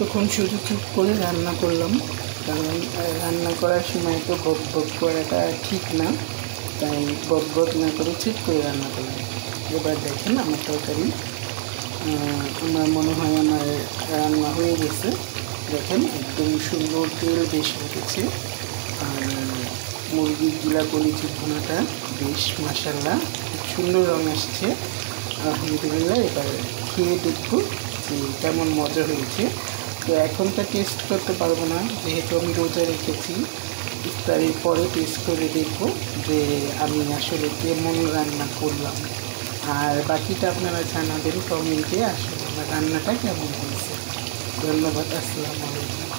এতক্ষণ শুধু চুপ করে রান্না করলাম, কারণ রান্না করার সময় তো বক বক করাটা ঠিক না, তাই বক বক না করে চুপ করে রান্না করলাম। এবার দেখেন আমার তরকারি, আমার মনে হয় আমার রান্না হয়ে গেছে। দেখেন একদম সুন্দর তেল বেশ উঠেছে, আর মুরগির গিলা করেছি ভুনাটা বেশ মাশাআল্লাহ খুব সুন্দর রং আসছে। আলহামদুলিল্লাহ, এবার খেয়ে দেখব যে কেমন মজা হয়েছে। তো এখন তো টেস্ট করতে পারবো না, যেহেতু আমি রোজা রেখেছি। ইফতারের পরে টেস্ট করে দেখব যে আমি আসলে কেমন রান্না করলাম, আর বাকিটা আপনারা জানাবেন কমেন্টে আসলে আমার রান্নাটা কেমন হয়েছে। ধন্যবাদ, আসসালামু আলাইকুম।